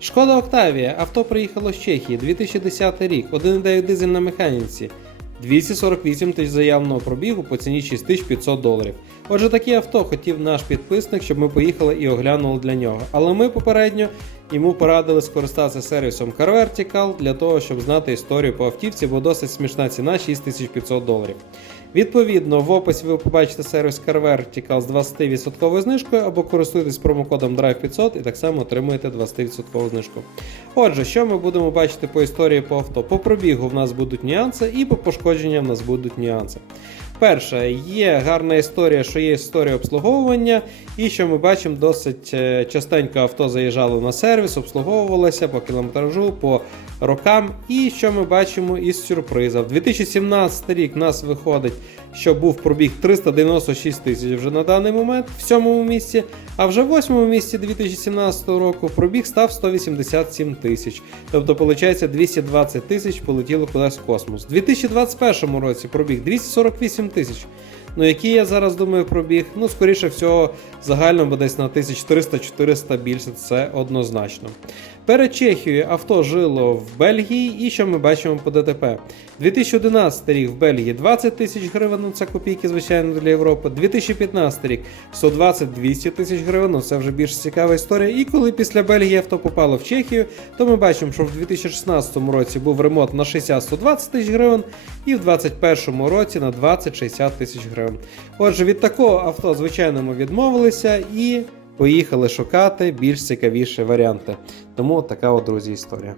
Шкода Октавія. Авто приїхало з Чехії 2010 рік, 1,9 дизель на механіці. 248 тисяч заявного пробігу по ціні 6500 доларів. Отже, таке авто хотів наш підписник, щоб ми поїхали і оглянули для нього. Але ми попередньо йому порадили скористатися сервісом Car Vertical для того, щоб знати історію по автівці, бо досить смішна ціна 6500 доларів. Відповідно, в описі ви побачите сервіс Car Vertical з 20% знижкою або користуйтесь промокодом DRIVE500 і так само отримуєте 20% знижку. Отже, що ми будемо бачити по історії по авто? По пробігу в нас будуть нюанси, і по пошкодженням в нас будуть нюанси. Перше, є гарна історія, що є історія обслуговування, і що ми бачимо, досить е, частенько авто заїжджало на сервіс, обслуговувалося по кілометражу, по рокам. І що ми бачимо із сюрприза. В 2017 рік в нас виходить, що був пробіг 396 тисяч вже на даний момент в сьомому місці. А вже в восьмому місці 2017 року пробіг став 187 тисяч. Тобто, виходить, 220 тисяч полетіло кудись в космос. У 2021 році пробіг 248 тисяч. Ну, який я зараз думаю пробіг? Ну, скоріше всього, загально буде десь на 1300-400 більше, це однозначно. Перед Чехією авто жило в Бельгії, і що ми бачимо по ДТП? 2011 рік в Бельгії 20 тисяч гривень, ну це копійки, звичайно, для Європи. 2015 рік 120-200 тисяч гривень, ну це вже більш цікава історія. І коли після Бельгії авто попало в Чехію, то ми бачимо, що в 2016 році був ремонт на 60-120 тисяч гривень, і в 2021 році на 20-60 тисяч гривень. Отже, від такого авто, звичайно, ми відмовилися і поїхали шукати більш цікавіші варіанти. Тому така, от, друзі, історія.